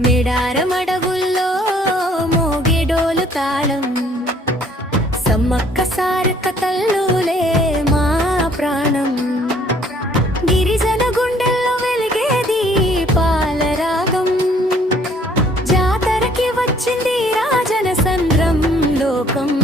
మేడారమడవుల్లో మోగేడోలు తాళం. సమ్మక్క సారక్క తల్లులే మా ప్రాణం. గిరిజన గుండెల్లో వెలిగేది పాలరాగం. జాతరకి వచ్చింది రాజన సంద్రం లోకం.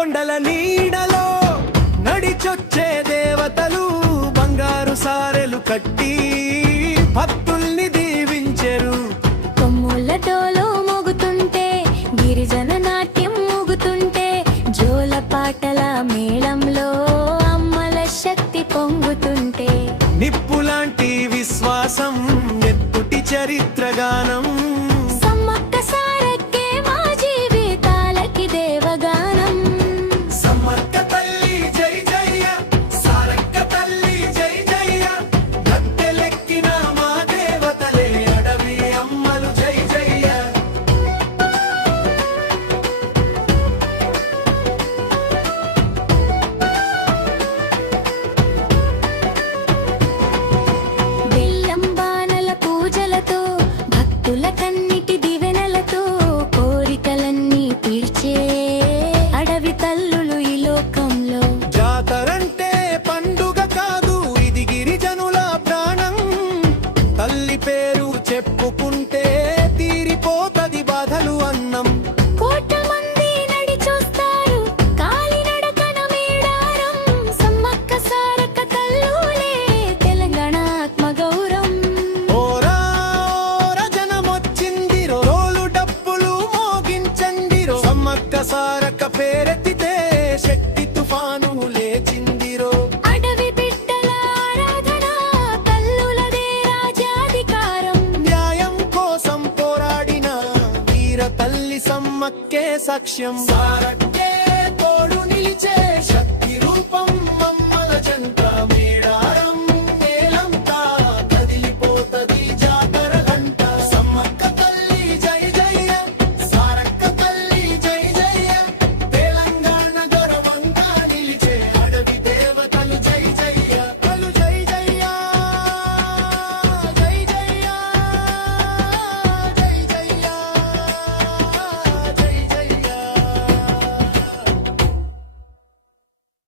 కొండల నీడలో నడిచొచ్చే దేవతలు బంగారు సారెలు కట్టి భక్తుల్ని దీవించెరు. కొమ్ముల డోలు మోగుతుంటే గిరిజన నాట్యం మోగుతుంటే జోల పాటల మేళంలో అమ్మల శక్తి పొంగుతుంటే. నిప్పులాంటి విశ్వాసం ఎత్తుటి చరిత్రగానం సమ్మక్క సారక్క పేరెత్తితే శక్తి తుఫాను లేచిందిరో. అడవి బిడ్డల ఆరాధన న్యాయం కోసం పోరాడిన వీర తల్లి సమ్మక్కే సాక్ష్యం. సారక్కే తోడు నిలిచే